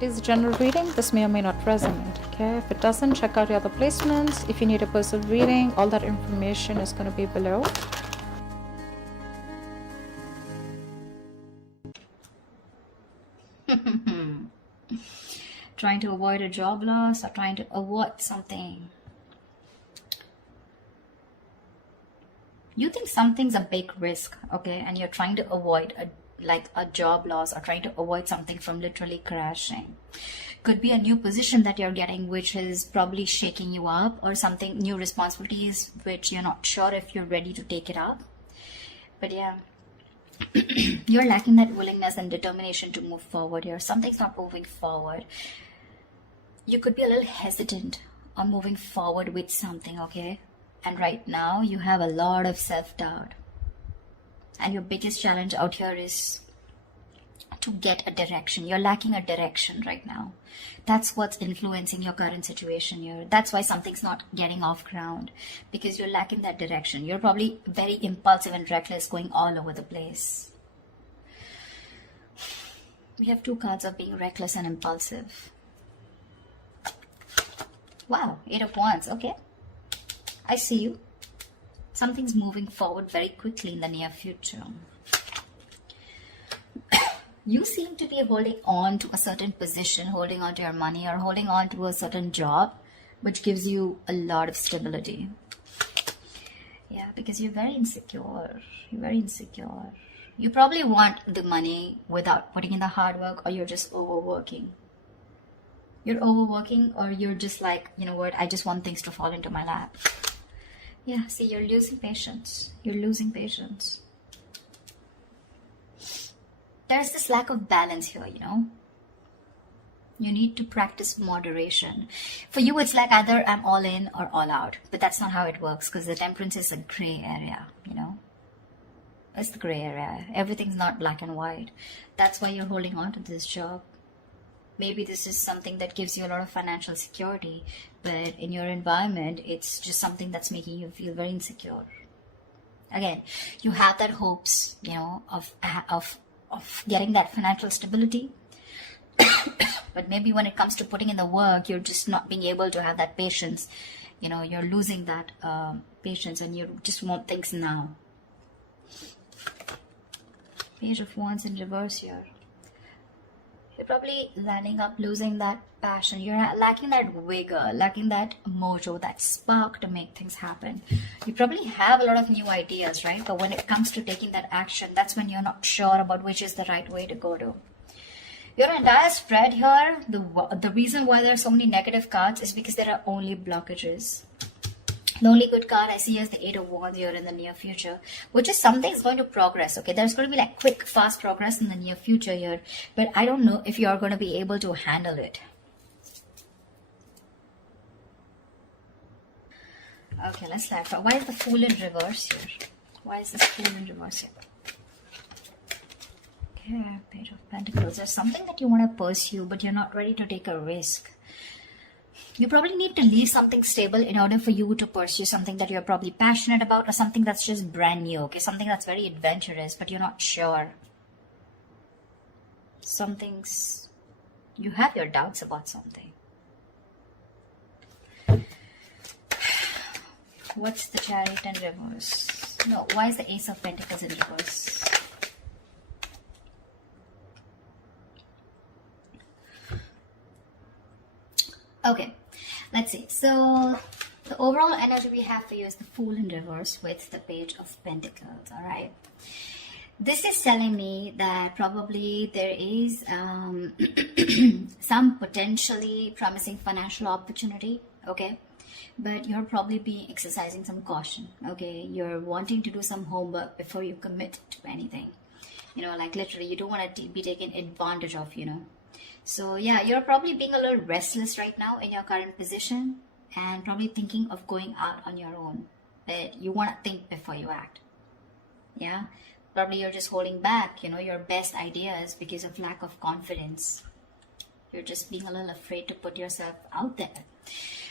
It is a general reading. This may or may not resonate. Okay, if it doesn't, check out your other placements. If you need a personal reading, all that information is going to be below. Trying to avoid a job loss or trying to avoid something. You think something's a big risk, okay, and you're trying to avoid a job loss or trying to avoid something from literally crashing. Could be a new position that you're getting which is probably shaking you up, or something, new responsibilities which you're not sure if you're ready to take it up. But yeah, you're lacking that willingness and determination to move forward here. Something's not moving forward. You could be a little hesitant on moving forward with something, okay? And right now you have a lot of self-doubt. And your biggest challenge out here is to get a direction. You're lacking a direction right now. That's what's influencing your current situation here. That's why something's not getting off ground, because you're lacking that direction. You're probably very impulsive and reckless, going all over the place. We have two cards of being reckless and impulsive. Wow, 8 of Wands, okay. I see you. Something's moving forward very quickly in the near future. You seem to be holding on to a certain position, holding on to your money, or holding on to a certain job, which gives you a lot of stability. Yeah, because you're very insecure. You're very insecure. You probably want the money without putting in the hard work, or you're just overworking. You're overworking, or you're just like, you know what, I just want things to fall into my lap. Yeah, see, you're losing patience. You're losing patience. There's this lack of balance here, you know. You need to practice moderation. For you, it's like either I'm all in or all out. But that's not how it works, because the Temperance is a gray area, you know. It's the gray area. Everything's not black and white. That's why you're holding on to this job. Maybe this is something that gives you a lot of financial security, but in your environment, it's just something that's making you feel very insecure. Again, you have that hopes, you know, of getting that financial stability. But maybe when it comes to putting in the work, you're just not being able to have that patience. You know, you're losing that patience, and you just want things now. Page of Wands in reverse here. You're probably landing up losing that passion. You're lacking that vigor, lacking that mojo, that spark to make things happen. You probably have a lot of new ideas, right? But when it comes to taking that action, that's when you're not sure about which is the right way to go to. Your entire spread here, the reason why there are so many negative cards is because there are only blockages. The only good card I see is the 8 of Wands here in the near future, which is something's going to progress, okay? There's going to be like quick, fast progress in the near future here, but I don't know if you're going to be able to handle it. Okay, let's clarify. Why is the Fool in reverse here? Why is this Fool in reverse here? Okay, Page of Pentacles. There's something that you want to pursue, but you're not ready to take a risk. You probably need to leave something stable in order for you to pursue something that you're probably passionate about, or something that's just brand new, okay? Something that's very adventurous, but you're not sure. Something's... You have your doubts about something. What's the Chariot in reverse? No, why is the Ace of Pentacles in reverse? Okay, let's see. So the overall energy we have for you is the Fool in reverse with the Page of Pentacles, all right? This is telling me that probably there is some potentially promising financial opportunity, okay? But you're probably be exercising some caution, okay? You're wanting to do some homework before you commit to anything. You know, like literally, you don't want to be taken advantage of, you know? So yeah, you're probably being a little restless right now in your current position, and probably thinking of going out on your own. But you want to think before you act. Yeah, probably you're just holding back, you know, your best ideas because of lack of confidence. You're just being a little afraid to put yourself out there.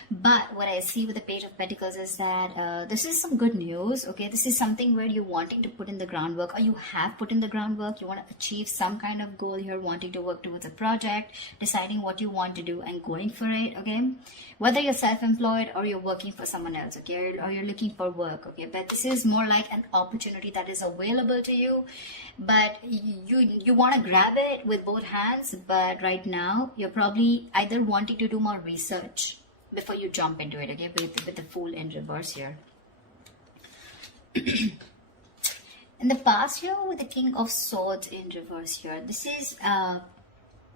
But what I see with the Page of Pentacles is that this is some good news, okay? This is something where you're wanting to put in the groundwork, or you have put in the groundwork. You want to achieve some kind of goal here, wanting to work towards a project, deciding what you want to do and going for it, okay? Whether you're self-employed or you're working for someone else, okay? Or you're looking for work, okay? But this is more like an opportunity that is available to you, but you want to grab it with both hands. But right now, you're probably either wanting to do more research before you jump into it, okay, with the Fool in reverse here. In the past here, with the King of Swords in reverse here, this is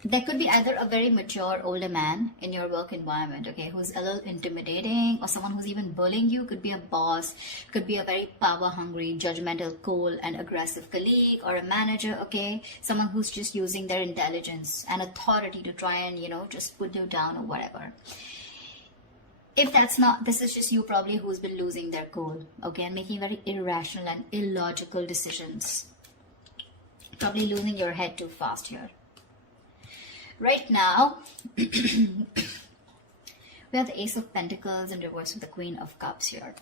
there could be either a very mature older man in your work environment, okay, who's a little intimidating, or someone who's even bullying you. Could be a boss, could be a very power hungry, judgmental, cold and aggressive colleague, or a manager, okay, someone who's just using their intelligence and authority to try and, you know, just put you down or whatever. If that's not, this is just you probably who's been losing their cool, okay, and making very irrational and illogical decisions. Probably losing your head too fast here. Right now, we have the Ace of Pentacles in reverse with the Queen of Cups here.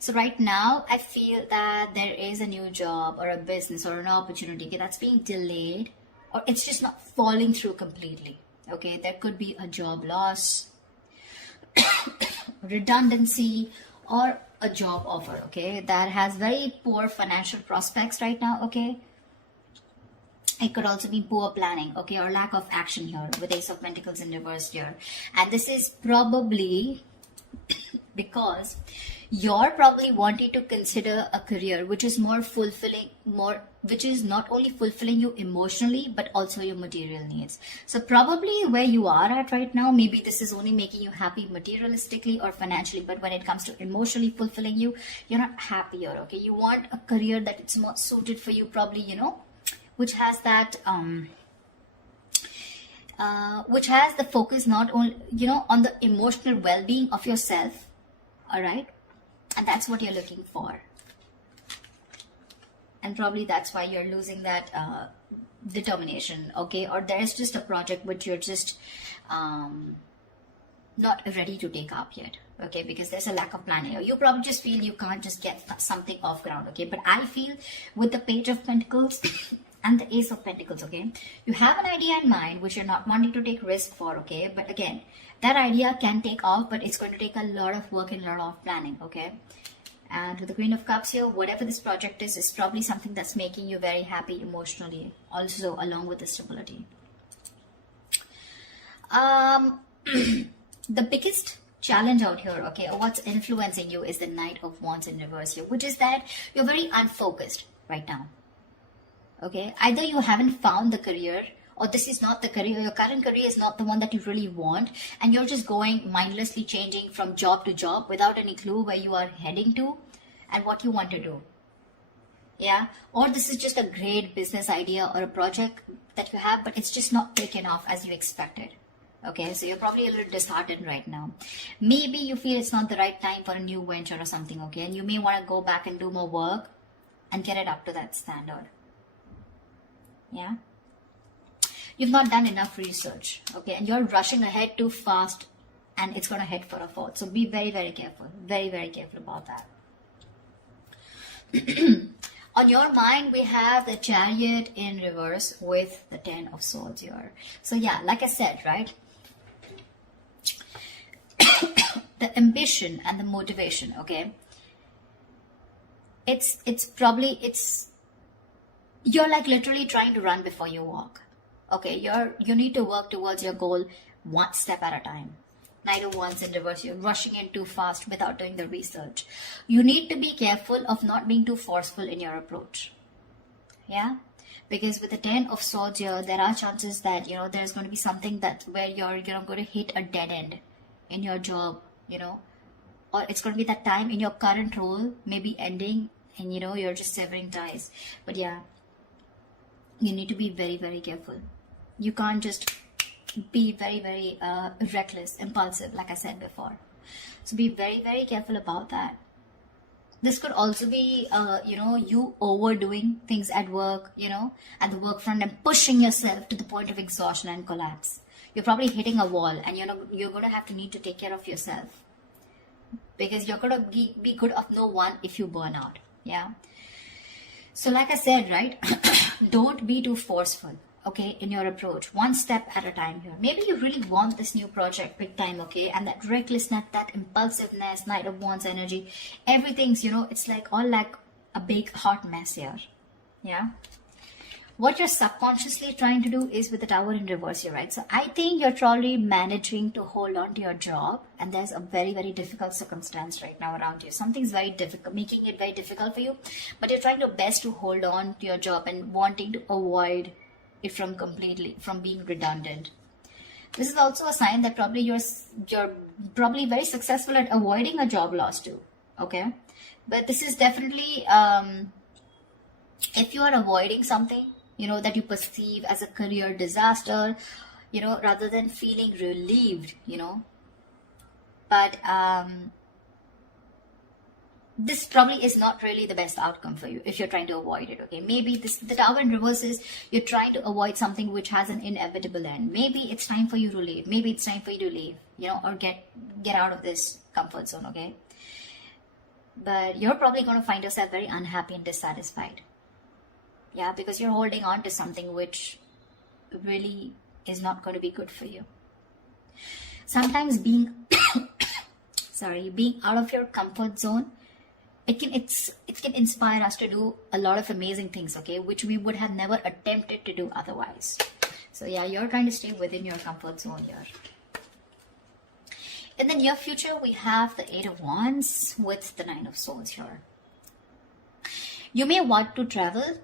So right now, I feel that there is a new job or a business or an opportunity, okay, that's being delayed, or it's just not falling through completely, okay. There could be a job loss, redundancy, or a job offer, okay, that has very poor financial prospects right now, okay. It could also be poor planning, okay, or lack of action here with Ace of Pentacles in reverse here. And this is probably because you're probably wanting to consider a career which is more fulfilling, which is not only fulfilling you emotionally but also your material needs. So probably where you are at right now, maybe this is only making you happy materialistically or financially, but when it comes to emotionally fulfilling you, you're not happier, okay. You want a career that it's more suited for you, probably, you know, which has that which has the focus not only, you know, on the emotional well-being of yourself, all right, and that's what you're looking for. And probably that's why you're losing that determination, okay, or there's just a project which you're just not ready to take up yet, okay, because there's a lack of planning, or you probably just feel you can't just get something off ground, okay. But I feel with the Page of Pentacles and the Ace of Pentacles, okay, you have an idea in mind which you're not wanting to take risk for, okay, but again, that idea can take off, but it's going to take a lot of work and a lot of planning, okay. And with the Queen of Cups here, whatever this project is probably something that's making you very happy emotionally, also along with the stability. The biggest challenge out here, okay, or what's influencing you, is the Knight of Wands in reverse here, which is that you're very unfocused right now, okay. Either you haven't found the career, or this is not the career, your current career is not the one that you really want, and you're just going mindlessly changing from job to job without any clue where you are heading to and what you want to do, yeah. Or this is just a great business idea or a project that you have, but it's just not taken off as you expected, okay. So you're probably a little disheartened right now. Maybe you feel it's not the right time for a new venture or something, okay, and you may want to go back and do more work and get it up to that standard, yeah. You've not done enough research, okay, and you're rushing ahead too fast, and it's going to head for a fall. So be very, very careful, very, very careful about that. On your mind, we have the Chariot in reverse with the 10 of Swords here. So yeah, like I said, right, the ambition and the motivation, okay, it's probably, you're like literally trying to run before you walk, okay. You need to work towards your goal one step at a time. Knight of Wands in reverse, you're rushing in too fast without doing the research. You need to be careful of not being too forceful in your approach, yeah, because with the 10 of Swords here, there are chances that, you know, there's going to be something that where you're going to hit a dead end in your job, you know, or it's going to be that time in your current role maybe ending, and you know, you're just severing ties. But yeah, you need to be very, very careful. You can't just be very, very reckless, impulsive, like I said before. So be very, very careful about that. This could also be, you know, you overdoing things at work, you know, at the work front, and pushing yourself to the point of exhaustion and collapse. you're probably hitting a wall, and you're going to have to need to take care of yourself, because you're going to be good of no one if you burn out. Yeah. So like I said, right, don't be too forceful, okay, in your approach. One step at a time here. Maybe you really want this new project big time, okay, and that recklessness, that impulsiveness, Knight of Wands energy, everything's, it's like all like a big hot mess here. Yeah. What you're subconsciously trying to do is with the Tower in reverse here, right? So I think you're probably managing to hold on to your job, and there's a very, very difficult circumstance right now around you. Something's very difficult, making it very difficult for you, but you're trying your best to hold on to your job and wanting to avoid it from being redundant. This is also a sign that probably you're probably very successful at avoiding a job loss too, okay? But this is definitely, if you are avoiding something, that you perceive as a career disaster, rather than feeling relieved, but this probably is not really the best outcome for you if you're trying to avoid it, okay? Maybe the Tower in reverse is you're trying to avoid something which has an inevitable end. Maybe it's time for you to leave. Maybe it's time for you to leave, or get out of this comfort zone, okay? But you're probably going to find yourself very unhappy and dissatisfied. Yeah, because you're holding on to something which really is not going to be good for you. Sometimes being out of your comfort zone, it can inspire us to do a lot of amazing things, okay, which we would have never attempted to do otherwise. So yeah, you're trying to stay within your comfort zone here. In the near future, we have the Eight of Wands with the Nine of Swords here. You may want to travel.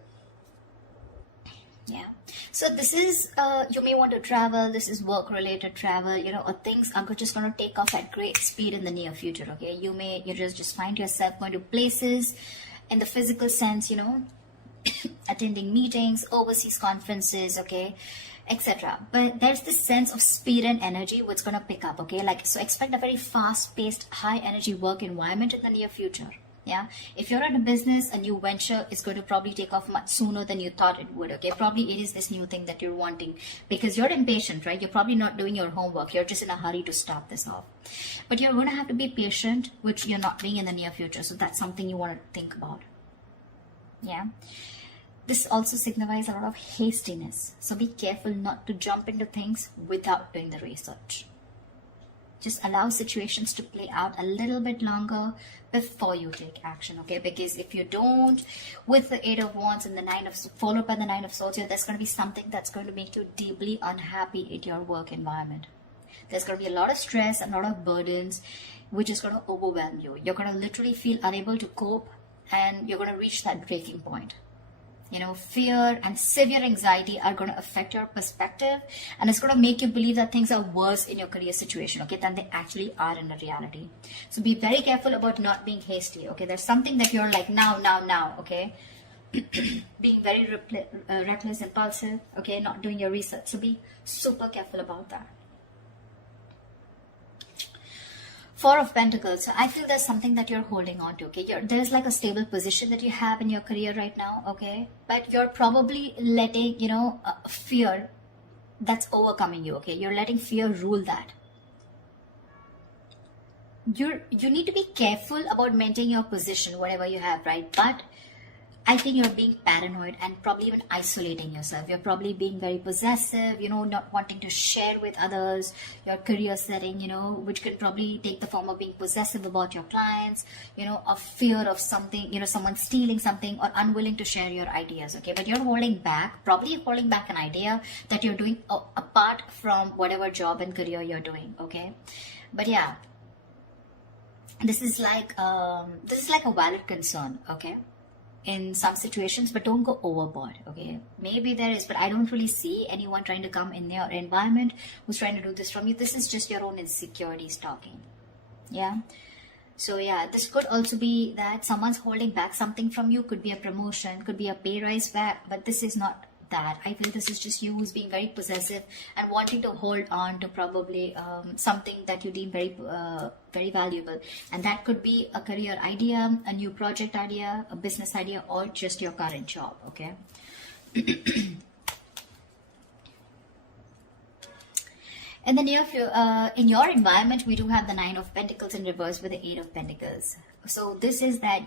Yeah. So this is, you may want to travel. This is work-related travel, or things are just going to take off at great speed in the near future, okay? You just find yourself going to places in the physical sense, attending meetings, overseas conferences, okay, etc. But there's this sense of speed and energy which going to pick up, okay? So expect a very fast-paced, high-energy work environment in the near future. Yeah, if you're in a business, a new venture is going to probably take off much sooner than you thought it would, okay? Probably it is this new thing that you're wanting because you're impatient, right? You're probably not doing your homework. You're just in a hurry to start this off. But you're going to have to be patient, which you're not being in the near future. So that's something you want to think about. Yeah. This also signifies a lot of hastiness. So be careful not to jump into things without doing the research. Just allow situations to play out a little bit longer before you take action, okay? Because if you don't, with the Eight of Wands and the followed by the Nine of Swords, there's going to be something that's going to make you deeply unhappy in your work environment. There's going to be a lot of stress and a lot of burdens, which is going to overwhelm you. You're going to literally feel unable to cope, and you're going to reach that breaking point. Fear and severe anxiety are going to affect your perspective, and it's going to make you believe that things are worse in your career situation, okay, than they actually are in the reality. So be very careful about not being hasty, okay? There's something that you're like now, okay? Being very reckless, impulsive, okay? Not doing your research. So be super careful about that. Four of Pentacles. So I feel there's something that you're holding on to, okay? There's like a stable position that you have in your career right now, okay? But you're probably letting, fear that's overcoming you, okay? You're letting fear rule that. You need to be careful about maintaining your position, whatever you have, right? But I think you're being paranoid and probably even isolating yourself. You're probably being very possessive, not wanting to share with others your career setting, which can probably take the form of being possessive about your clients, of fear of something, someone stealing something, or unwilling to share your ideas, okay? But you're probably holding back an idea that you're doing apart from whatever job and career you're doing, okay? But yeah, this is like a valid concern, okay? In some situations, but don't go overboard, okay? Maybe there is, but I don't really see anyone trying to come in your environment who's trying to do this from you. This is just your own insecurities talking. Yeah. So yeah, this could also be that someone's holding back something from you. Could be a promotion, could be a pay rise back, but this is not that. I feel this is just you who's being very possessive and wanting to hold on to probably something that you deem very very valuable, and that could be a career idea, a new project idea, a business idea, or just your current job, okay? In the near future, in your environment, we do have the Nine of Pentacles in reverse with the Eight of Pentacles. So this is that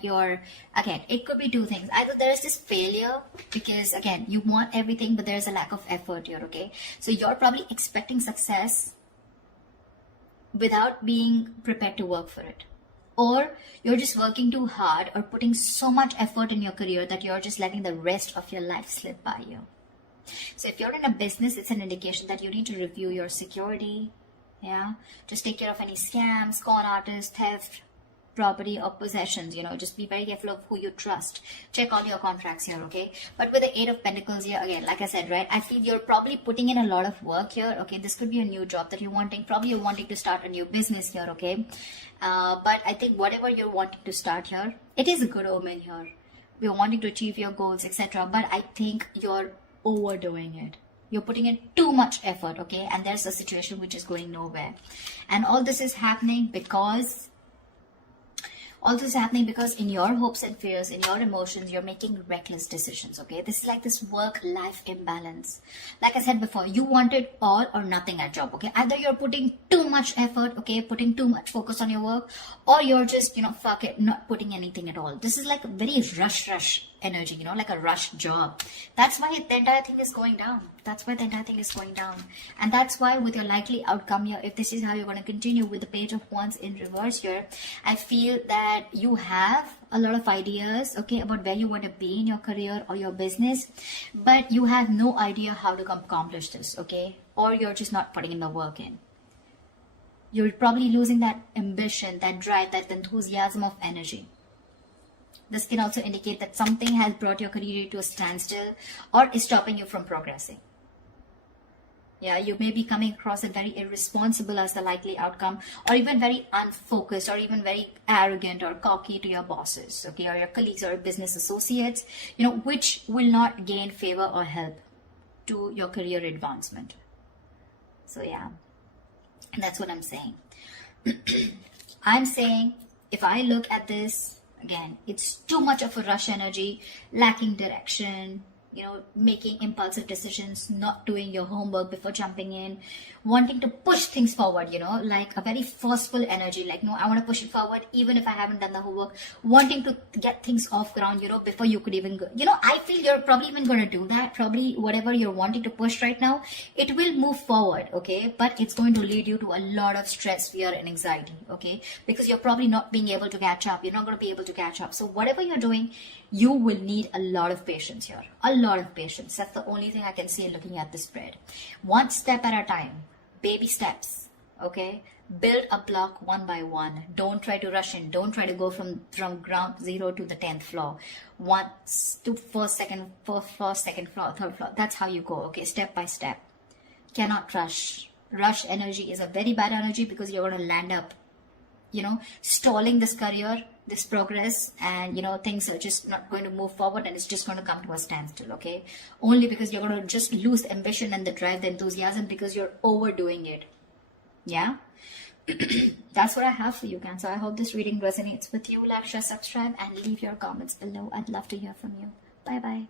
again, it could be two things. Either there is this failure because, again, you want everything, but there's a lack of effort here, okay? So you're probably expecting success without being prepared to work for it. Or you're just working too hard or putting so much effort in your career that you're just letting the rest of your life slip by you. So if you're in a business, it's an indication that you need to review your security. Yeah, just take care of any scams, con artists, theft, property or possessions. Just be very careful of who you trust. Check all your contracts here, okay? But with the Eight of Pentacles here, again, like I said, right, I feel you're probably putting in a lot of work here, okay? This could be a new job that you're wanting. Probably you're wanting to start a new business here, okay? But I think whatever you're wanting to start here, it is a good omen here. We're wanting to achieve your goals, etc. But I think you're overdoing it. You're putting in too much effort, okay? And there's a situation which is going nowhere. And all this is happening because in your hopes and fears, in your emotions, you're making reckless decisions, okay? This is like this work-life imbalance. Like I said before, you wanted all or nothing at job, okay? Either you're putting too much effort, okay, putting too much focus on your work, or you're just, fuck it, not putting anything at all. This is like a very rush energy, like a rush job. That's why the entire thing is going down. And that's why with your likely outcome here, if this is how you're going to continue with the Page of Wands in reverse here, I feel that you have a lot of ideas, okay, about where you want to be in your career or your business, but you have no idea how to accomplish this, okay? Or you're just not putting in the work in. You're probably losing that ambition, that drive, that enthusiasm of energy. This can also indicate that something has brought your career to a standstill or is stopping you from progressing. Yeah, you may be coming across as very irresponsible as the likely outcome, or even very unfocused, or even very arrogant or cocky to your bosses, okay, or your colleagues or business associates, which will not gain favor or help to your career advancement. So yeah, and that's what I'm saying. I'm saying if I look at this, again, it's too much of a rush energy, lacking direction, making impulsive decisions, not doing your homework before jumping in, wanting to push things forward, like a very forceful energy, like, no, I want to push it forward even if I haven't done the homework, wanting to get things off ground, before you could even go. I feel you're probably even going to do that. Probably whatever you're wanting to push right now, it will move forward, okay? But it's going to lead you to a lot of stress, fear, and anxiety, okay? Because you're probably not being able to catch up. You're not going to be able to catch up. So whatever you're doing, you will need a lot of patience here. A lot of patience. That's the only thing I can see looking at this spread. One step at a time. Baby steps. Okay? Build a block one by one. Don't try to rush in. Don't try to go from ground zero to the 10th floor. Once to first floor, second floor, third floor. That's how you go. Okay? Step by step. Cannot rush. Rush energy is a very bad energy because you're going to land up, stalling this career, this progress, and things are just not going to move forward, and it's just going to come to a standstill, okay? Only because you're going to just lose the ambition and the drive, the enthusiasm, because you're overdoing it. Yeah? That's what I have for you, Cancer. I hope this reading resonates with you. Like, share, subscribe, and leave your comments below. I'd love to hear from you. Bye bye.